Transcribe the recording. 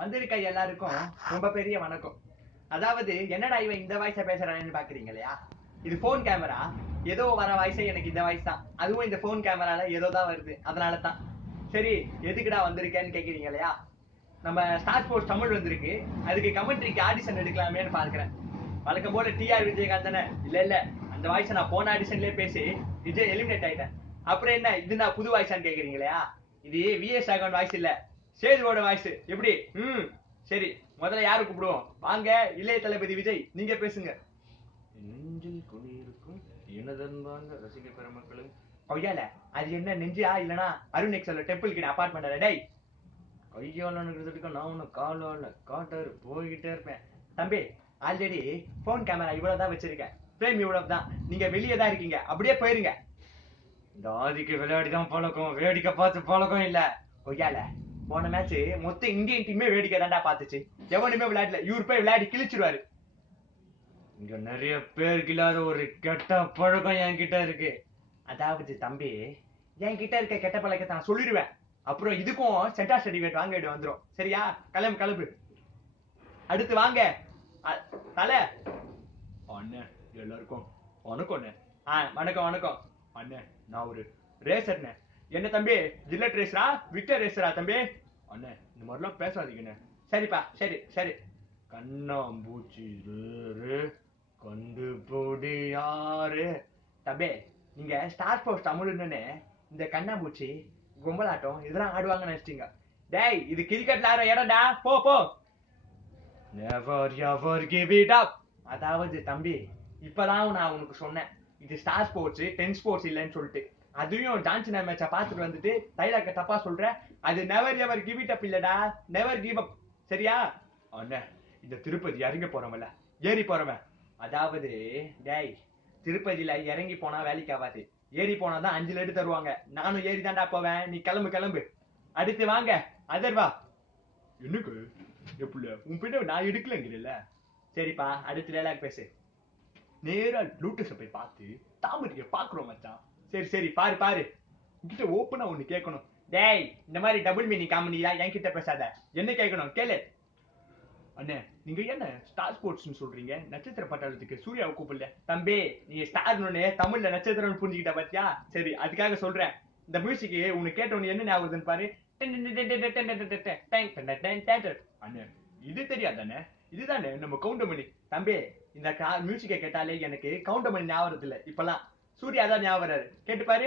வந்திருக்க எல்லாருக்கும் ரொம்ப பெரிய வணக்கம். அதாவது என்னடா இவன் இந்த வாய்ஸ பேசுறானேன்னு பாக்குறீங்க இல்லையா? இது போன் கேமரா. ஏதோ வர வாய்ஸே எனக்கு இந்த வாய்ஸ் தான். அதுவும் இந்த போன் கேமரால ஏதோ தான் வருது. அதனால தான். சரி, எதுக்குடா வந்திருக்கேன்னு கேக்குறீங்க இல்லையா? நம்ம ஸ்டார் ஸ்போர்ட்ஸ் தமிழ் வந்திருக்கு. அதுக்கு கமெண்ட்ரிக்கு ஆடிஷன் எடுக்கலாமேன்னு பாக்குறேன். வழக்கம் போல டிஆர் விஜயகாந்த் தானே? இல்ல அந்த வாய்ஸை நான் போன ஆடிஷன்லயே பேசி விஜய் எலிமினேட் ஆயிட்டேன். அப்புறம் என்ன இது நான் புது வாய்ஸான்னு கேக்குறீங்க இல்லையா? இது விஎஸ் ராகவன் வாய்ஸ் இல்ல, சேதுவோட வாய்ஸ். எப்படி? சரி, முதல்ல யாரு கூப்பிடுவோம்? வாங்க, இளைய தளபதி விஜய், நீங்க பேசுங்க. நெஞ்சில் குடியிருக்கும் எனதன்பார்ந்த ரசிக பெருமக்களும். கொய்யால அது என்ன நெஞ்சியா இல்லனா அருண் எக்ஸல் டெம்பிள் கிட்ட அபார்ட்மெண்ட் டேய். கையாளனுக்கு நான் ஒன்னும் காலால காட்டாரு போய்கிட்டே இருப்பேன். தம்பி, ஆல்ரெடி போன் கேமரா இவ்வளவுதான் வச்சிருக்கேன். ஃப்ரேம் இவ்வளவுதான். நீங்க வெளியே தான் இருக்கீங்க, அப்படியே போயிருங்க. இந்த ஆதிக்கு விளையாடிதான் பழக்கம், வேடிக்கை பார்த்து பழக்கம் இல்ல. கொய்யால போன மேட்ச் மொத்த இந்தியன் டீமே வேடிக்கை தாண்டா பாத்துச்சு. எவனுமே விளையாடல. இவர் போய் விளையாடி கிழிச்சிருவாரு. இங்க நிறைய பேருக்கு இல்லாத ஒரு கெட்ட பழக்கம் என்கிட்ட இருக்கு. அதாவது தம்பி, என்கிட்ட இருக்க கெட்ட பழக்கத்தை நான் சொல்லிடுவேன். அப்புறம் இதுக்கும் சென்டார் சர்டிபிகேட் வாங்க வேண்டிய வந்துடும். சரியா? கிளம்பு கிளம்பு. அடுத்து வாங்க தல அண்ணே. எல்லாருக்கும் வணக்கம் அண்ணே. வணக்கம் வணக்கம் அண்ணே, நான் ஒரு ரேசர்ண்ணே. என்ன தம்பி, ஜில்லட் ரேசரா விக்டர் ரேசரா தம்பி? அண்ணே, இந்த மாதிரிலாம் பேசாதீங்கண்ணே. சரிப்பா, சரி சரி. கண்ணாம்பூச்சி கண்டுபிடி யாரு? தம்பி, நீங்க ஸ்டார் ஸ்போர்ட்ஸ் தமிழ்னு இந்த கண்ணாம்பூச்சி கும்பலாட்டம் இதெல்லாம் ஆடுவாங்கன்னு நினைச்சிட்டீங்க. டேய், இது கிரிக்கெட்ல ஆடுற இடம்டா. போ போ. Never ever give it up. அதாவது தம்பி, இப்பதான் நான் உனக்கு சொன்னேன் இது ஸ்டார் ஸ்போர்ட்ஸ் 10 ஸ்போர்ட்ஸ் இல்லைன்னு சொல்லிட்டு. அதுவும் ஜான்சன் மேட்ச பாத்துட்டு வந்துட்டு டைலாக்க தப்பா சொல்ற. அது never ever give it up இல்லடா, நெவர் கிவ் அப். சரியா? அண்ணே, இந்த திருப்பதி இறங்க போறவன்ல, ஏறி போறவன். அதாவது டேய், திருப்பதியில இறங்கி போனா வேலைக்கு ஆகாது. ஏறி போனாதான் 5 லட்டு தருவாங்க. நானும் ஏறி தாண்டா போவேன். நீ கிளம்பு கிளம்பு. அடுத்து வாங்க அதர்வா. என்னக்கு எப்படி உன் பின்ன நான் எடுக்கலங்கிறல்ல? சரிப்பா, அடுத்து டைலாக் பேசு. நேரா லூட்டஸ போய் பார்த்து தாமரைய பாக்குறோம் மச்சான். சரி சரி, பாரு பாரு. உன்கிட்ட ஓப்பனா ஒண்ணு கேட்கணும். டேய், இந்த மாதிரி டபுள் மீனிங் காமெடியா என்கிட்ட பேசாத. என்ன கேட்கணும் கேளு. அண்ணே, நீங்க என்ன ஸ்டார் ஸ்போர்ட்ஸ்னு சொல்றீங்க? நட்சத்திர பட்டாளத்துக்கு சூர்யாவை கூப்பிடல? தம்பி, நீ ஸ்டார்னு தமிழ்ல நட்சத்திரம் புரிஞ்சுக்கிட்ட பாத்தியா? சரி, அதுக்காக சொல்றேன். இந்த மியூசிக் உனக்கு கேட்டவனு என்ன ஞாபகம் பாரு. அண்ணே, இது தெரியாதானே? இதுதானே நம்ம கவுண்டமணி. தம்பி, இந்த மியூசிக்கை கேட்டாலே எனக்கு கவுண்டமணி ஞாபகம் இல்ல. இப்பெல்லாம் சூர்யா தான் ஞாபகம். கேட்டு பாரு.